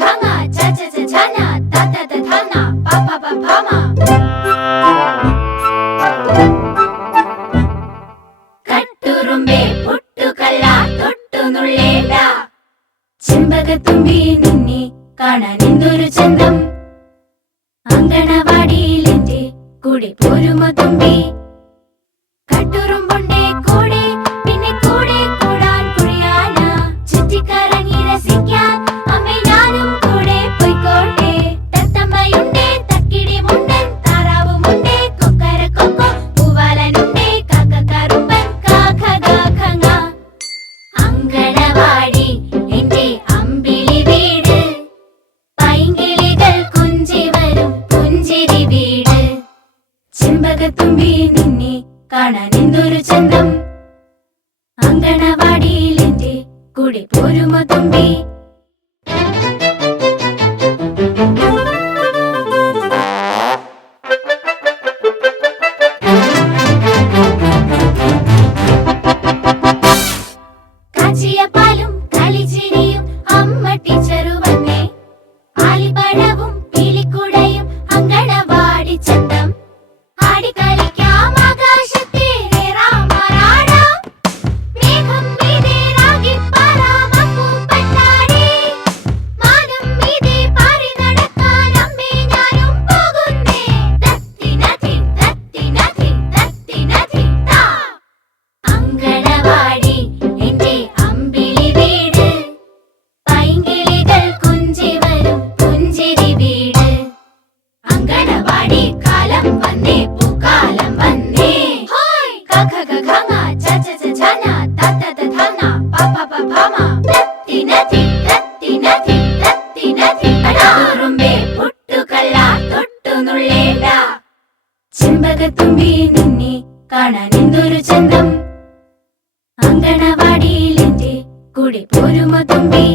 ഖങ്ങ ച ച ച ഛന ത ത ത ഥന പ പ പ ഭ മ കട്ടുറുമ്പേ പുട്ടുകല്ല തൊട്ടു നുള്ളേണ്ട ചെമ്പകത്തുമ്പി നിന്നെ കാണാൻ എന്തൊരു ചന്തം അങ്കണവാടിയിൽ എന്റെ കൂടെ പോരുമോ തുമ്പി കട്ടുറുമ്പുണ്ടേ കൂടെ പിന്നെ കൂടെ കൂടാൻ കുഴിയാന ചുറ്റിക്കറങ്ങി രസിക്കാൻ അമ്മേ ഞാനും കൂടെ പോയിക്കോട്ടെ തത്തമ്മയുണ്ടേ തക്കിടിമുണ്ടൻ താറാവുമുണ്ടേ കൊക്കര കൊക്കോ പൂവാലനുണ്ടേ കാക്കക്കറുമ്പൻ കാക്ക കാക്കങ്ങ അങ്കണവാടി എന്റെ അമ്പിളി വീട് പൈങ്കിളികൾ കുഞ്ചി വരും പുഞ്ചിരി വീട് ചെമ്പകത്തുമ്പി നിന്നെ കാണാൻ എന്തൊരു ചന്തം അങ്കണവാടിയിൽ എന്റെ കൂടെ പോരുമോ തുമ്പി കാച്ചിയ പാലും കളിച്ചിരിയും അമ്മ ടീച്ചറു വന്നേ ആലിപ്പഴവും പീലിക്കുടയും അങ്കണവാടി ചന്തം ആടിക്കളിക്കാം ആകാശത്തെ റാമാറാടാം മേഘം മീതെ രാഗിപ്പാറാം അപ്പൂപ്പന്താടി മാനം മീതെ പാറി നടക്കാൻ അമ്മേ ഞാനും പോകുന്നേ തത്തിനതി തത്തിനതി തത്തിനതി താ അങ്കണവാടി എന്റെ അമ്പിളി വീട് പൈങ്കിളികൾ കുഞ്ചി വരും പുഞ്ചിരി വീട് അങ്കണവാടി കാലം വന്നേ പൂക്കാലം വന്നേ ഹോയ് ഖ ഖ ഖങ്ങ ച ച ച ഛന ത ത ത ഥന പ പ പ ഭ മ തത്തിനതി തത്തിനതി തത്തിനതി കട്ടുറുമ്പേ പുട്ടുകല്ല തൊട്ടു നുള്ളേണ്ട ചെമ്പകത്തുമ്പി നിന്നെ കാണാൻ എന്തൊരു ചന്തം അങ്കണവാടിയിൽ എന്റെ കൂടെ പോരുമോ തുമ്പി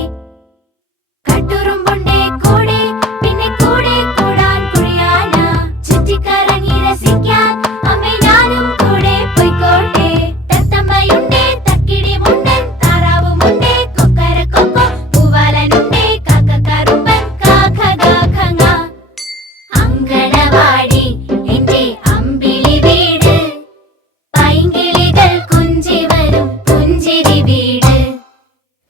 കട്ടുറുമ്പുണ്ടേ കൂടെ പിന്നെ കൂടെ കൂടാൻ കുഴിയാന ചുറ്റിക്കറങ്ങി രസിക്കാൻ അമ്മേ ഞാനും കൂടെ പോയിക്കോട്ടെ തത്തമ്മയുണ്ടേ തക്കിടിമുണ്ടൻ താറാവുമുണ്ടേ കൊക്കര കൊക്കോ പൂവാലനുണ്ടേ കാക്കക്കറുമ്പൻ കാക്ക കാക്കങ്ങ അങ്കണവാടി എന്റെ അമ്പിളി വീട് പൈങ്കിളികൾ കുഞ്ചി വരും പുഞ്ചിരി വീട്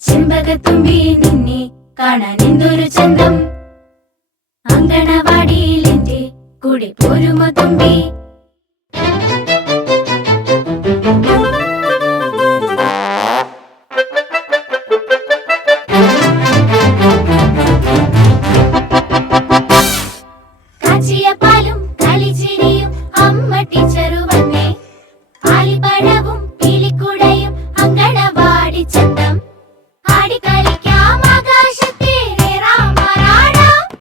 ചെമ്പകത്തുമ്പി നിന്നെ കാണാൻ എന്തൊരു ചന്തം അങ്കണവാടിയിൽ എന്റെ കൂടെ പോരുമോ തുമ്പി കാച്ചിയ പാലും കളിച്ചിരിയും അമ്മ ടീച്ചറു വന്നേ ആലിപ്പഴവും പീലിക്കുടയും അങ്കണവാടി ചന്തം